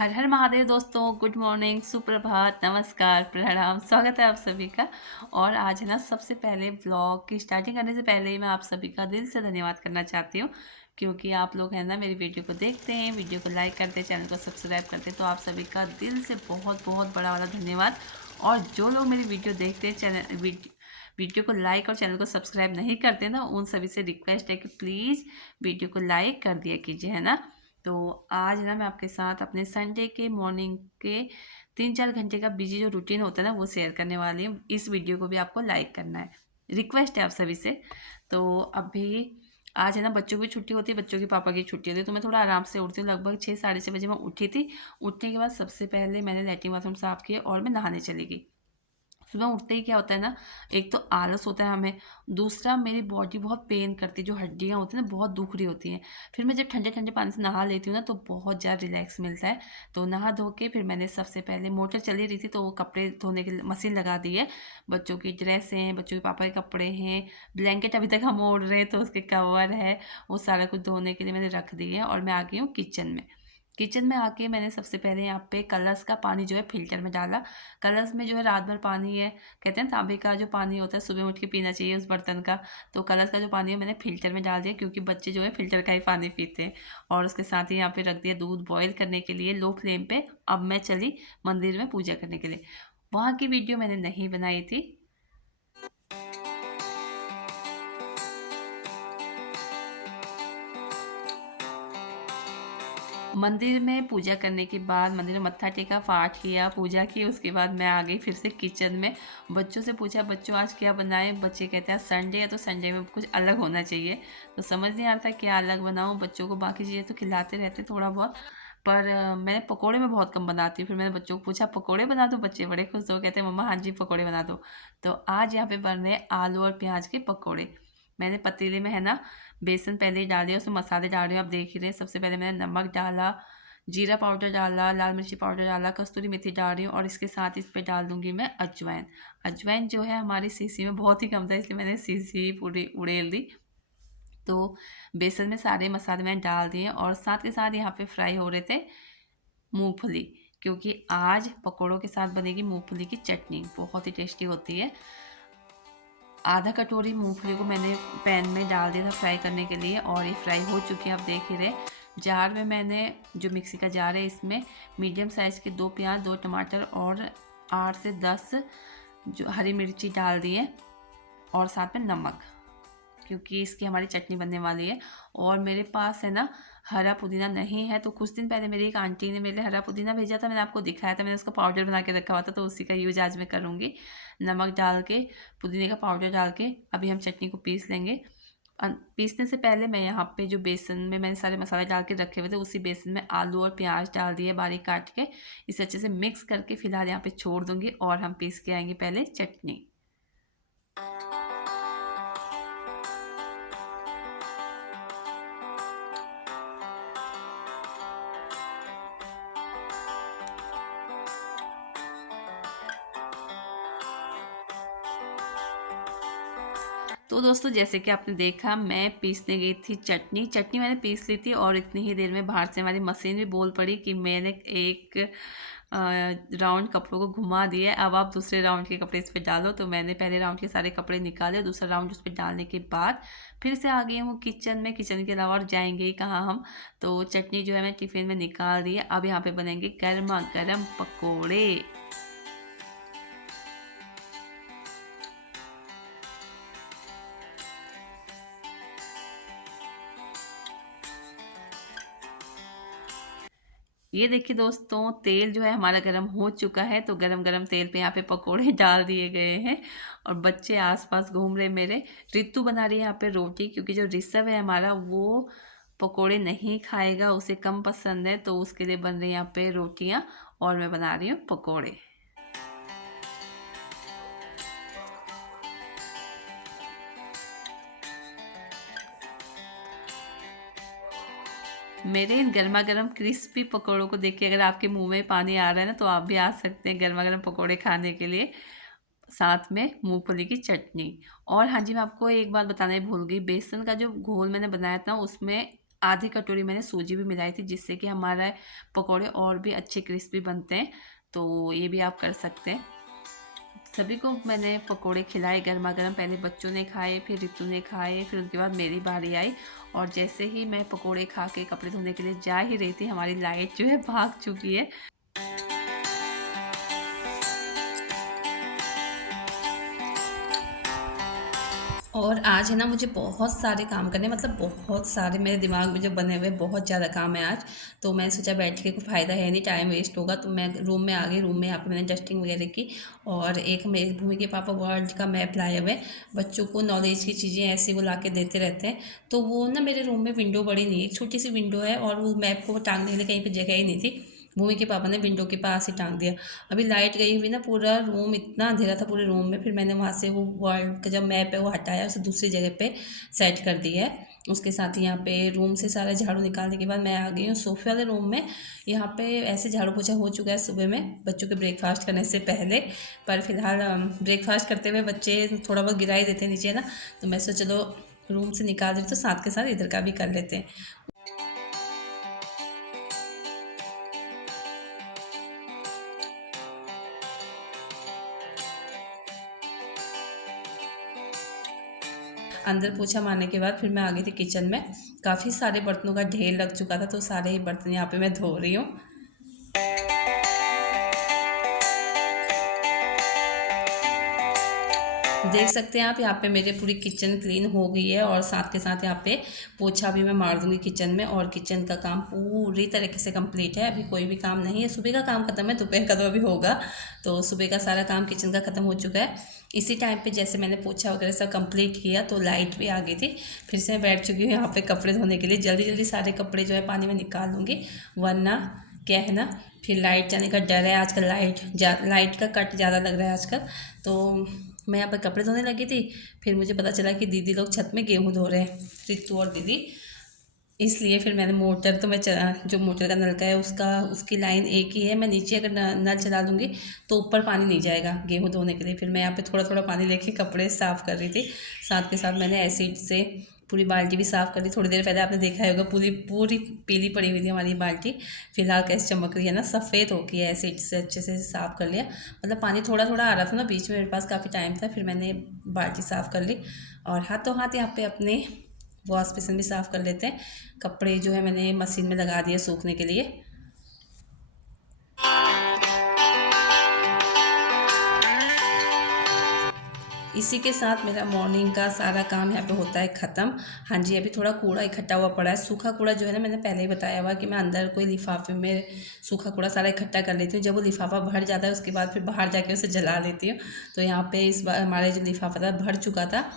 हर हर महादेव दोस्तों, good morning, सुप्रभात, नमस्कार, प्रणाम। स्वागत है आप सभी का। और आज है ना, सबसे पहले व्लॉग की स्टार्टिंग करने से पहले ही मैं आप सभी का दिल से धन्यवाद करना चाहती हूँ, क्योंकि आप लोग है ना मेरी वीडियो को देखते हैं, वीडियो को लाइक करते हैं, चैनल को सब्सक्राइब करते हैं। तो आप सभी का दिल से बहुत बहुत बड़ा वाला धन्यवाद। और जो लोग मेरी वीडियो देखते हैं, वीडियो को लाइक और चैनल को सब्सक्राइब नहीं करते ना, उन सभी से रिक्वेस्ट है कि प्लीज़ वीडियो को लाइक कर दिया कीजिए, है ना। तो आज ना मैं आपके साथ अपने संडे के मॉर्निंग के 3-4 घंटे का बिजी जो रूटीन होता है ना, वो शेयर करने वाली हूँ। इस वीडियो को भी आपको लाइक करना है, रिक्वेस्ट है आप सभी से। तो अभी आज है ना, बच्चों की छुट्टी होती है, बच्चों के पापा की छुट्टी होती है, तो मैं थोड़ा आराम से उठती हूँ। लगभग 6 साढ़े 6 बजे मैं उठी थी। उठने के बाद सबसे पहले मैंने लैट्रिन बाथरूम साफ़ किया और मैं नहाने चली गई। सुबह उठते ही क्या होता है ना, एक तो आलस होता है हमें, दूसरा मेरी बॉडी बहुत पेन करती है, जो हड्डियाँ होती हैं ना बहुत दुख रही होती हैं। फिर मैं जब ठंडे ठंडे पानी से नहा लेती हूँ ना, तो बहुत ज़्यादा रिलैक्स मिलता है। तो नहा धो के फिर मैंने सबसे पहले, मोटर चली रही थी तो वो कपड़े धोने की मशीन लगा दी है। बच्चों की ड्रेस हैं, बच्चों के पापा के कपड़े हैं, ब्लैंकेट अभी तक हम ओढ़ रहे हैं तो उसके कवर है, वो सारा कुछ धोने के लिए मैंने रख दिए हैं। और मैं आ गई हूँ किचन में। किचन में आके मैंने सबसे पहले यहाँ पे कलश का पानी जो है फ़िल्टर में डाला। कलश में जो है रात भर पानी है, कहते हैं ना तांबे का जो पानी होता है सुबह उठ के पीना चाहिए उस बर्तन का। तो कलश का जो पानी है मैंने फ़िल्टर में डाल दिया, क्योंकि बच्चे जो है फ़िल्टर का ही पानी पीते हैं। और उसके साथ ही यहाँ पे रख दिया दूध बॉयल करने के लिए लो फ्लेम पे। अब मैं चली मंदिर में पूजा करने के लिए। वहाँ की वीडियो मैंने नहीं बनाई थी। मंदिर में पूजा करने के बाद मंदिर में मत्था टेका, पाठ किया, पूजा की। उसके बाद मैं आ गई फिर से किचन में। बच्चों से पूछा, बच्चों आज क्या बनाएं। बच्चे कहते हैं संडे है तो संडे में कुछ अलग होना चाहिए। तो समझ नहीं आ रहा था क्या अलग बनाऊं। बच्चों को बाकी चीज़ें तो खिलाते रहते थोड़ा बहुत, पर मैंने पकोड़े में बहुत कम बनाती हूँ। फिर मैंने बच्चों को पूछा, पकोड़े बना दो। बच्चे बड़े खुश हो, कहते हैं मम्मा हाँ जी पकोड़े बना दो। तो आज यहाँ पे बन रहे हैं आलू और प्याज के पकोड़े। मैंने पतीले में है ना, बेसन पहले ही डाल दिया, उसमें मसाले डाल रही हूँ, आप देख ही रहे हैं। सबसे पहले मैंने नमक डाला, जीरा पाउडर डाला, लाल मिर्ची पाउडर डाला, कस्तूरी मेथी डाल रही हूँ, और इसके साथ इस पे डाल दूँगी मैं अजवाइन। अजवाइन जो है हमारी सीसी में बहुत ही कम था, इसलिए मैंने सीसी पूरी उड़ेल दी। तो बेसन में सारे मसाले मैंने डाल दिए, और साथ के साथ यहाँ पे फ्राई हो रहे थे मूँगफली, क्योंकि आज पकौड़ों के साथ बनेगी मूँगफली की चटनी, बहुत ही टेस्टी होती है। आधा कटोरी मूंगफली को मैंने पैन में डाल दिया था फ्राई करने के लिए, और ये फ्राई हो चुकी है, आप देख ही रहे। जार में मैंने, जो मिक्सी का जार है, इसमें मीडियम साइज़ के 2 प्याज, 2 टमाटर और 8 से 10 जो हरी मिर्ची डाल दिए, और साथ में नमक, क्योंकि इसकी हमारी चटनी बनने वाली है। और मेरे पास है ना, हरा पुदीना नहीं है, तो कुछ दिन पहले मेरी एक आंटी ने मेरे लिए हरा पुदीना भेजा था, मैंने आपको दिखाया था, मैंने उसका पाउडर बना के रखा हुआ था, तो उसी का यूज आज मैं करूँगी। नमक डाल के, पुदीने का पाउडर डाल के अभी हम चटनी को पीस लेंगे। पीसने से पहले मैं यहाँ पे जो बेसन में मैंने सारे मसाले डाल के रखे हुए थे, उसी बेसन में आलू और प्याज डाल दिए बारीक काट के। इसे अच्छे से मिक्स करके फिलहाल यहाँ पे छोड़ दूँगी, और हम पीस के आएंगे पहले चटनी। तो दोस्तों, जैसे कि आपने देखा, मैं पीसने गई थी चटनी। चटनी मैंने पीस ली थी, और इतनी ही देर में बाहर से हमारी मशीन भी बोल पड़ी कि मैंने एक राउंड कपड़ों को घुमा दिया, अब आप दूसरे राउंड के कपड़े इस पे डालो। तो मैंने पहले राउंड के सारे कपड़े निकाले, दूसरा राउंड उस पर डालने के बाद फिर से आ गई हूँ किचन में। किचन के अलावा और जाएंगे ही कहाँ हम। तो चटनी जो है मैं टिफ़िन में निकाल दी है। अब यहाँ पे बनेंगे गर्मा गर्म पकौड़े। ये देखिए दोस्तों, तेल जो है हमारा गर्म हो चुका है, तो गरम गरम तेल पे यहाँ पे पकोड़े डाल दिए गए हैं, और बच्चे आसपास घूम रहे मेरे। रितु बना रही है यहाँ पे रोटी, क्योंकि जो ऋषभ है हमारा, वो पकोड़े नहीं खाएगा, उसे कम पसंद है, तो उसके लिए बन रही है यहाँ पे रोटियाँ, और मैं बना रही हूँ पकोड़े। मेरे इन गर्मा गर्म क्रिस्पी पकोड़ों को देख के अगर आपके मुंह में पानी आ रहा है ना, तो आप भी आ सकते हैं गर्मा गर्म पकोड़े खाने के लिए, साथ में मूंगफली की चटनी। और हाँ जी, मैं आपको एक बात बताना ही भूल गई, बेसन का जो घोल मैंने बनाया था उसमें आधी कटोरी मैंने सूजी भी मिलाई थी, जिससे कि हमारा पकोड़े और भी अच्छे क्रिस्पी बनते हैं। तो ये भी आप कर सकते हैं। सभी को मैंने पकोड़े खिलाए गर्मा गर्म। पहले बच्चों ने खाए, फिर रितु ने खाए, फिर उनके बाद मेरी बारी आई। और जैसे ही मैं पकोड़े खा के कपड़े धोने के लिए जा ही रही थी, हमारी लाइट जो है भाग चुकी है। और आज है ना, मुझे बहुत सारे काम करने, मतलब बहुत सारे मेरे दिमाग में जो बने हुए बहुत ज़्यादा काम है आज। तो मैं सोचा बैठ के कोई फ़ायदा है नहीं, टाइम वेस्ट होगा। तो मैं रूम में आ गई। रूम में यहाँ पे मैंने डस्टिंग वगैरह की। और एक मेरे भूमि के पापा वर्ल्ड का मैप लाए हुए हैं। बच्चों को नॉलेज की चीज़ें ऐसी वो ला के देते रहते हैं। तो वो ना, मेरे रूम में विंडो बड़ी नहीं है, एक छोटी सी विंडो है, और वो मैप को टांगने के लिए कहीं पर जगह ही नहीं थी। भूमि के पापा ने विंडो के पास ही टांग दिया। अभी लाइट गई हुई ना, पूरा रूम इतना अंधेरा था पूरे रूम में। फिर मैंने वहाँ से वो वर्ल्ड का जब मैप है वो हटाया, उसे दूसरी जगह पे सेट कर दिया है। उसके साथ ही यहाँ पे रूम से सारा झाड़ू निकालने के बाद मैं आ गई हूँ सोफे वाले रूम में। यहाँ पे ऐसे झाड़ू पोछा हो चुका है सुबह में, बच्चों के ब्रेकफास्ट करने से पहले। पर फिलहाल ब्रेकफास्ट करते हुए बच्चे थोड़ा बहुत गिरा ही देते हैं नीचे ना। तो मैं सोचा चलो रूम से निकाल रही तो साथ के साथ इधर का भी कर लेते हैं। अंदर पोछा मारने के बाद फिर मैं आ गई थी किचन में। काफ़ी सारे बर्तनों का ढेर लग चुका था, तो सारे ही बर्तन यहाँ पे मैं धो रही हूँ। देख सकते हैं आप, यहाँ पे मेरे पूरी किचन क्लीन हो गई है। और साथ के साथ यहाँ पे पोछा भी मैं मार दूंगी किचन में। और किचन का काम पूरी तरीके से कंप्लीट है। अभी कोई भी काम नहीं है, सुबह का काम खत्म है, दोपहर का तो अभी होगा। तो सुबह का सारा काम किचन का ख़त्म हो चुका है। इसी टाइम पे जैसे मैंने पोछा वगैरह सब कंप्लीट किया तो लाइट भी आ गई थी। फिर से मैं बैठ चुकी हूँ यहाँ पे कपड़े धोने के लिए। जल्दी जल्दी सारे कपड़े जो है पानी में निकाल लूँगी, वरना क्या है ना, फिर लाइट जाने का डर है। आजकल लाइट का कट ज़्यादा लग रहा है आजकल। तो मैं यहाँ पर कपड़े धोने लगी थी। फिर मुझे पता चला कि दीदी लोग छत में गेहूँ धो रहे हैं, रितु और दीदी। इसलिए फिर मैंने मोटर, तो मैं जो मोटर का नलका है उसकी लाइन एक ही है। मैं नीचे अगर नल चला दूँगी तो ऊपर पानी नहीं जाएगा गेहूँ धोने के लिए। फिर मैं यहाँ पे थोड़ा थोड़ा पानी लेके कपड़े साफ़ कर रही थी। साथ के साथ मैंने एसिड से पूरी बाल्टी भी साफ़ कर ली। थोड़ी देर पहले आपने देखा होगा, पूरी पूरी पीली पड़ी हुई थी हमारी बाल्टी। फिलहाल कैसे चमक रही है ना, सफ़ेद हो गई है। एसिड से अच्छे से साफ़ कर लिया। मतलब पानी थोड़ा थोड़ा आ रहा था ना बीच में, मेरे पास काफ़ी टाइम था। फिर मैंने बाल्टी साफ़ कर ली। और हाथों हाथ यहाँ पे अपने वॉश बेसिन भी साफ़ कर लेते हैं। कपड़े जो है मैंने मशीन में लगा दिए सूखने के लिए। इसी के साथ मेरा मॉर्निंग का सारा काम यहाँ पे होता है ख़त्म। हाँ जी, अभी थोड़ा कूड़ा इकट्ठा हुआ पड़ा है। सूखा कूड़ा जो है ना, मैंने पहले ही बताया हुआ कि मैं अंदर कोई लिफाफे में सूखा कूड़ा सारा इकट्ठा कर लेती हूँ। जब वो लिफाफा भर जाता है उसके बाद फिर बाहर जाके उसे जला देती हूँ। तो यहाँ पे इस बार हमारा जो लिफाफा था भर चुका था।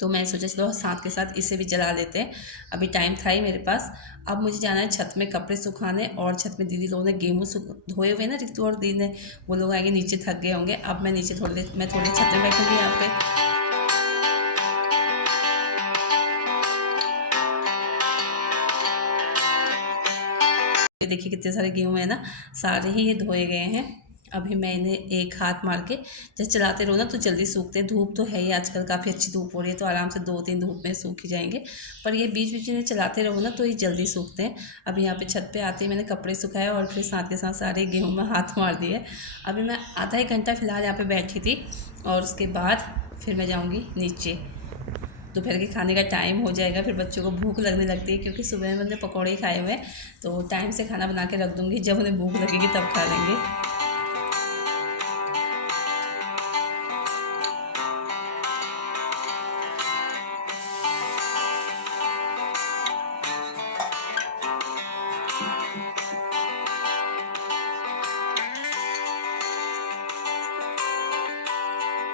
तो मैं सोचा चलो साथ के साथ इसे भी जला लेते हैं। अभी टाइम था ही मेरे पास। अब मुझे जाना है छत में कपड़े सुखाने। और छत में दीदी लोगों ने गेहूँ धोए हुए ना, रितु और दीदी ने, वो लोग आएंगे, नीचे थक गए होंगे। अब मैं नीचे मैं थोड़ी छत में बैठूंगी यहाँ पे। ये देखिए कितने सारे गेहूँ हैं ना, सारे ही ये धोए गए हैं। अभी मैं इन्हें एक हाथ मार के जैसे चलाते रहो ना तो जल्दी सूखते हैं। धूप तो है ही, आजकल काफ़ी अच्छी धूप हो रही है, तो आराम से 2-3 धूप में सूख ही जाएंगे। पर ये बीच बीच में चलाते रहो ना तो ये जल्दी सूखते हैं। अभी यहाँ पे छत पे आते ही मैंने कपड़े सुखाए और फिर साथ के साथ सारे गेहूँ में हाथ मार दिए। अभी मैं आधा एक घंटा फ़िलहाल यहाँ पर बैठी थी। और उसके बाद फिर मैं जाऊँगी नीचे। दोपहर के खाने का टाइम हो जाएगा, फिर बच्चों को भूख लगने लगती है, क्योंकि सुबह में मैंने पकौड़े ही खाए हुए हैं। तो टाइम से खाना बना के रख दूँगी, जब उन्हें भूख लगेगी तब खा लेंगे।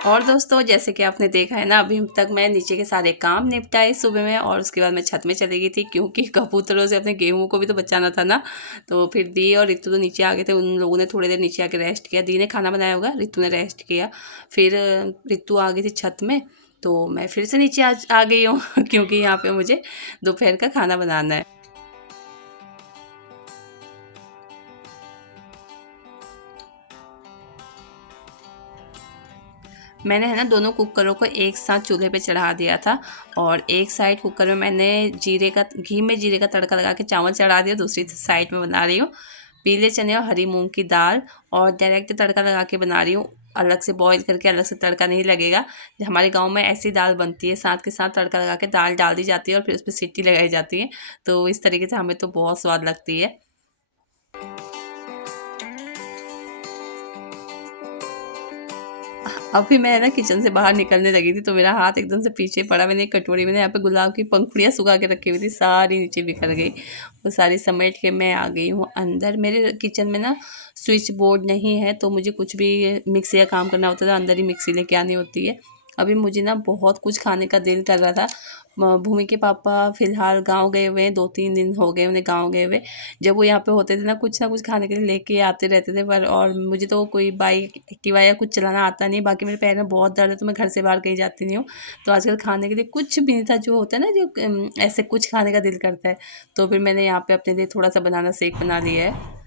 और दोस्तों, जैसे कि आपने देखा है ना, अभी तक मैं नीचे के सारे काम निपटाए सुबह में। और उसके बाद मैं छत में चली गई थी, क्योंकि कबूतरों से अपने गेहूं को भी तो बचाना था ना। तो फिर दी और रितु तो नीचे आ गए थे। उन लोगों ने थोड़ी देर नीचे आके रेस्ट किया। दी ने खाना बनाया होगा, रितु ने रेस्ट किया। फिर रितु आ गई थी छत में। तो मैं फिर से नीचे आ गई हूँ क्योंकि यहाँ पर मुझे दोपहर का खाना बनाना है। मैंने है ना दोनों कुकरों को एक साथ चूल्हे पे चढ़ा दिया था और एक साइड कुकर में मैंने घी में जीरे का तड़का लगा के चावल चढ़ा दिया। दूसरी साइड में बना रही हूँ पीले चने और हरी मूंग की दाल और डायरेक्ट तड़का लगा के बना रही हूँ। अलग से बॉईल करके अलग से तड़का नहीं लगेगा। हमारे गांव में ऐसी दाल बनती है, साथ के साथ तड़का लगा के दाल डाल दी जाती है और फिर उस पर सीटी लगाई जाती है। तो इस तरीके से हमें तो बहुत स्वाद लगती है। अभी मैं ना किचन से बाहर निकलने लगी थी तो मेरा हाथ एकदम से पीछे पड़ा। मैंने एक कटोरी में यहाँ पे गुलाब की पंखुड़ियाँ सुखा के रखी हुई थी, सारी नीचे बिखर गई। वो सारी समेट के मैं आ गई हूँ अंदर। मेरे किचन में ना स्विच बोर्ड नहीं है तो मुझे कुछ भी मिक्सी का काम करना होता था, अंदर ही मिक्सी लेके आनी होती है। अभी मुझे ना बहुत कुछ खाने का दिल कर रहा था। भूमि के पापा फ़िलहाल गांव गए हुए हैं, 2-3 दिन हो गए उन्हें गांव गए हुए। जब वो यहाँ पे होते थे ना कुछ खाने के लिए लेके आते रहते थे। पर और मुझे तो कोई बाइक एक्टिवा या कुछ चलाना आता नहीं। बाकी मेरे पैर में बहुत दर्द है तो मैं घर से बाहर कहीं जाती नहीं हूँ। तो आजकल खाने के लिए कुछ भी नहीं था। जो होता है ना जो ऐसे कुछ खाने का दिल करता है, तो फिर मैंने यहाँ पे अपने लिए थोड़ा सा बनाना शेक बना लिया है।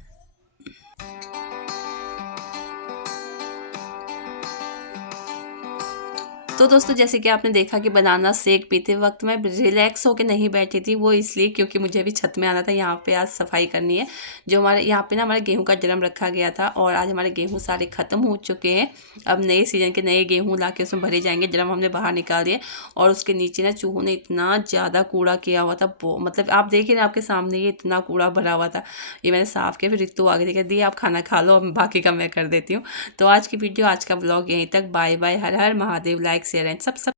तो दोस्तों जैसे कि आपने देखा कि बनाना शेक पीते वक्त मैं रिलैक्स होकर नहीं बैठी थी, वो इसलिए क्योंकि मुझे अभी छत में आना था। यहाँ पे आज सफाई करनी है। जो हमारे यहाँ पे ना हमारे गेहूं का ड्रम रखा गया था और आज हमारे गेहूं सारे ख़त्म हो चुके हैं। अब नए सीजन के नए गेहूं ला के उसमें भरे जाएंगे। ड्रम हमने बाहर निकाल दिया और उसके नीचे ना चूहों ने इतना ज़्यादा कूड़ा किया हुआ था। मतलब आप देखिए ना, आपके सामने ये इतना कूड़ा भरा हुआ था। ये मैंने साफ़ किया। फिर रितु आगे देखा दी आप खाना खा लो, बाकी का मैं कर देती हूँ। तो आज की वीडियो, आज का ब्लॉग यहीं तक। Bye bye. हर हर महादेव। लाइक शेयर एंड सब